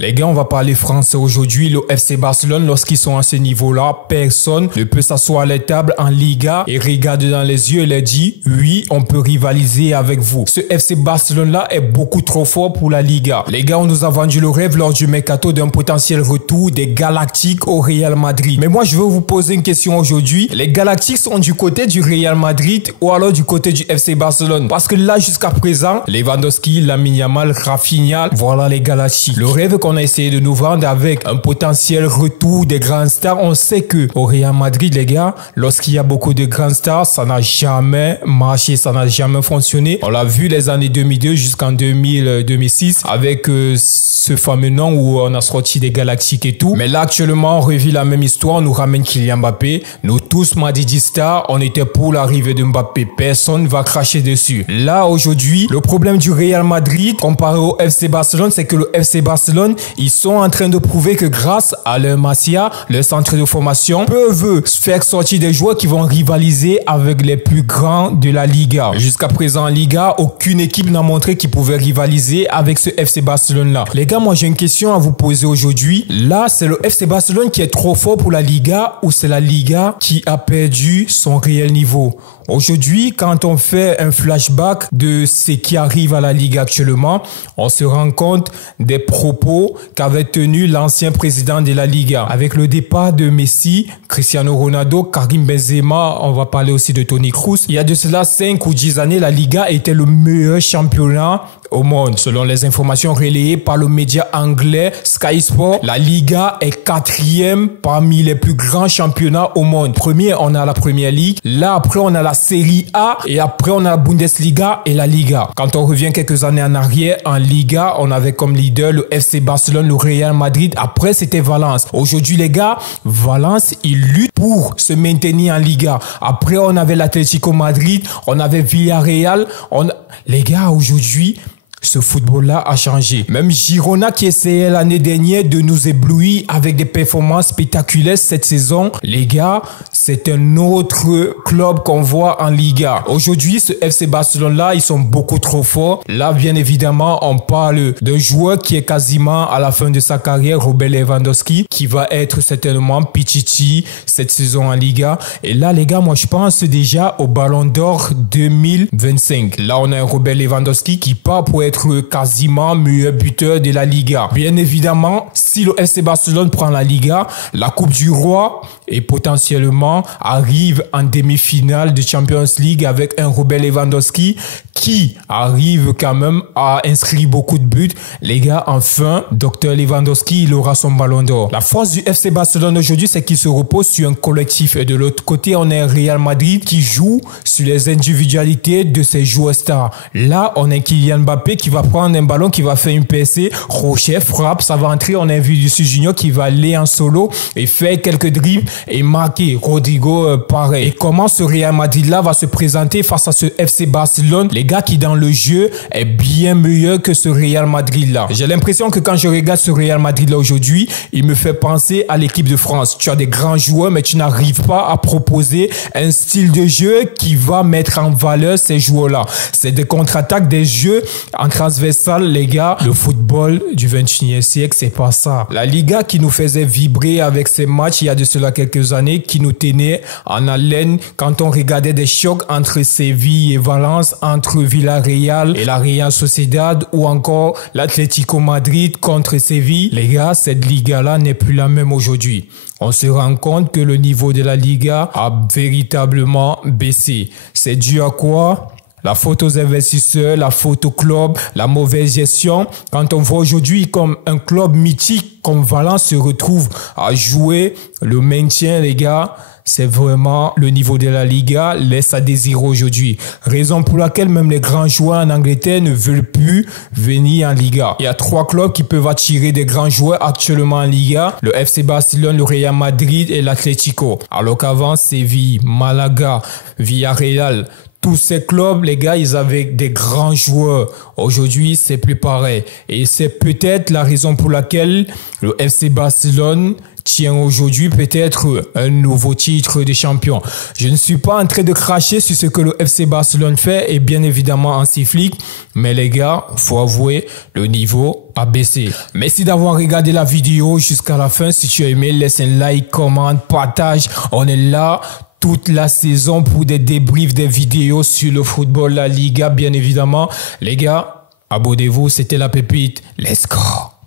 Les gars, on va parler français aujourd'hui. Le FC Barcelone, lorsqu'ils sont à ce niveau-là, personne ne peut s'asseoir à la table en Liga et regarder dans les yeux et leur dire « Oui, on peut rivaliser avec vous ». Ce FC Barcelone-là est beaucoup trop fort pour la Liga. Les gars, on nous a vendu le rêve lors du mercato d'un potentiel retour des Galactiques au Real Madrid. Mais moi, je veux vous poser une question aujourd'hui. Les Galactiques sont du côté du Real Madrid ou alors du côté du FC Barcelone? Parce que là, jusqu'à présent, Lewandowski, Lamine Yamal, Rafinha, voilà les Galactiques. Le rêve qu'on a essayé de nous vendre avec un potentiel retour des grandes stars. On sait que au Real Madrid, les gars, lorsqu'il y a beaucoup de grandes stars, ça n'a jamais marché, ça n'a jamais fonctionné. On l'a vu les années 2002 jusqu'en 2006 avec ce fameux nom où on a sorti des Galactiques et tout. Mais là, actuellement, on revit la même histoire. On nous ramène Kylian Mbappé. Nous tous, Madridistas, on était pour l'arrivée de Mbappé. Personne ne va cracher dessus. Là, aujourd'hui, le problème du Real Madrid comparé au FC Barcelone, c'est que le FC Barcelone, ils sont en train de prouver que grâce à leur Masia, leur centre de formation, peuvent faire sortir des joueurs qui vont rivaliser avec les plus grands de la Liga. Jusqu'à présent, en Liga, aucune équipe n'a montré qu'ils pouvaient rivaliser avec ce FC Barcelone-là. Les gars, moi, j'ai une question à vous poser aujourd'hui. Là, c'est le FC Barcelone qui est trop fort pour la Liga ou c'est la Liga qui a perdu son réel niveau? Aujourd'hui, quand on fait un flashback de ce qui arrive à la Ligue actuellement, on se rend compte des propos qu'avait tenu l'ancien président de la Liga. Avec le départ de Messi, Cristiano Ronaldo, Karim Benzema, on va parler aussi de Toni Kroos. Il y a de cela 5 ou 10 années, la Liga était le meilleur championnat au monde. Selon les informations relayées par le média anglais Sky Sport, la Liga est 4e parmi les plus grands championnats au monde. Premier, on a la Premier League. Là, après, on a la Serie A. Et après, on a la Bundesliga et la Liga. Quand on revient quelques années en arrière, en Liga, on avait comme leader le FC Barcelone, le Real Madrid. Après, c'était Valence. Aujourd'hui, les gars, Valence, ils luttent pour se maintenir en Liga. Après, on avait l'Atlético Madrid. On avait Villarreal. Les gars, aujourd'hui, ce football-là a changé. Même Girona qui essayait l'année dernière de nous éblouir avec des performances spectaculaires cette saison. Les gars, c'est un autre club qu'on voit en Liga. Aujourd'hui, ce FC Barcelone-là, ils sont beaucoup trop forts. Là, bien évidemment, on parle d'un joueur qui est quasiment à la fin de sa carrière, Robert Lewandowski, qui va être certainement Pichichi cette saison en Liga. Et là, les gars, moi, je pense déjà au Ballon d'Or 2025. Là, on a un Robert Lewandowski qui part pour être quasiment meilleur buteur de la Liga. Bien évidemment, si le FC Barcelone prend la Liga, la Coupe du Roi et potentiellement arrive en demi-finale de Champions League avec un Robert Lewandowski qui arrive quand même à inscrire beaucoup de buts. Les gars, enfin, Dr Lewandowski, il aura son Ballon d'Or. La force du FC Barcelone aujourd'hui, c'est qu'il se repose sur un collectif. Et de l'autre côté, on a un Real Madrid qui joue sur les individualités de ses joueurs stars. Là, on a Kylian Mbappé qui va prendre un ballon, qui va faire une percée, crochet, frappe, ça va entrer. On a vu Vinicius Junior qui va aller en solo et faire quelques dribbles et marquer. Rodrigo, pareil. Et comment ce Real Madrid-là va se présenter face à ce FC Barcelone? Les gars qui dans le jeu est bien meilleur que ce Real Madrid-là. J'ai l'impression que quand je regarde ce Real Madrid-là aujourd'hui, il me fait penser à l'équipe de France. Tu as des grands joueurs, mais tu n'arrives pas à proposer un style de jeu qui va mettre en valeur ces joueurs-là. C'est des contre-attaques, des jeux en transversal, les gars. Le football du 21e siècle, c'est pas ça. La Liga qui nous faisait vibrer avec ces matchs il y a de cela quelques années, qui nous tenait en haleine quand on regardait des chocs entre Séville et Valence, entre Villarreal et la Real Sociedad ou encore l'Atlético Madrid contre Séville. Les gars, cette Liga-là n'est plus la même aujourd'hui. On se rend compte que le niveau de la Liga a véritablement baissé. C'est dû à quoi? La faute aux investisseurs, la faute au club, la mauvaise gestion. Quand on voit aujourd'hui comme un club mythique comme Valence se retrouve à jouer le maintien, les gars, c'est vraiment le niveau de la Liga laisse à désirer aujourd'hui. Raison pour laquelle même les grands joueurs en Angleterre ne veulent plus venir en Liga. Il y a 3 clubs qui peuvent attirer des grands joueurs actuellement en Liga. Le FC Barcelone, le Real Madrid et l'Atlético. Alors qu'avant, Séville, Malaga, Villarreal, tous ces clubs, les gars, ils avaient des grands joueurs. Aujourd'hui, c'est plus pareil. Et c'est peut-être la raison pour laquelle le FC Barcelone tient aujourd'hui peut-être un nouveau titre de champion. Je ne suis pas en train de cracher sur ce que le FC Barcelone fait et bien évidemment Hansi Flick, mais les gars, faut avouer, le niveau a baissé. Merci d'avoir regardé la vidéo jusqu'à la fin. Si tu as aimé, laisse un like, commente, partage. On est là toute la saison pour des débriefs, des vidéos sur le football, la Liga, bien évidemment. Les gars, abonnez-vous, c'était la pépite. Let's go!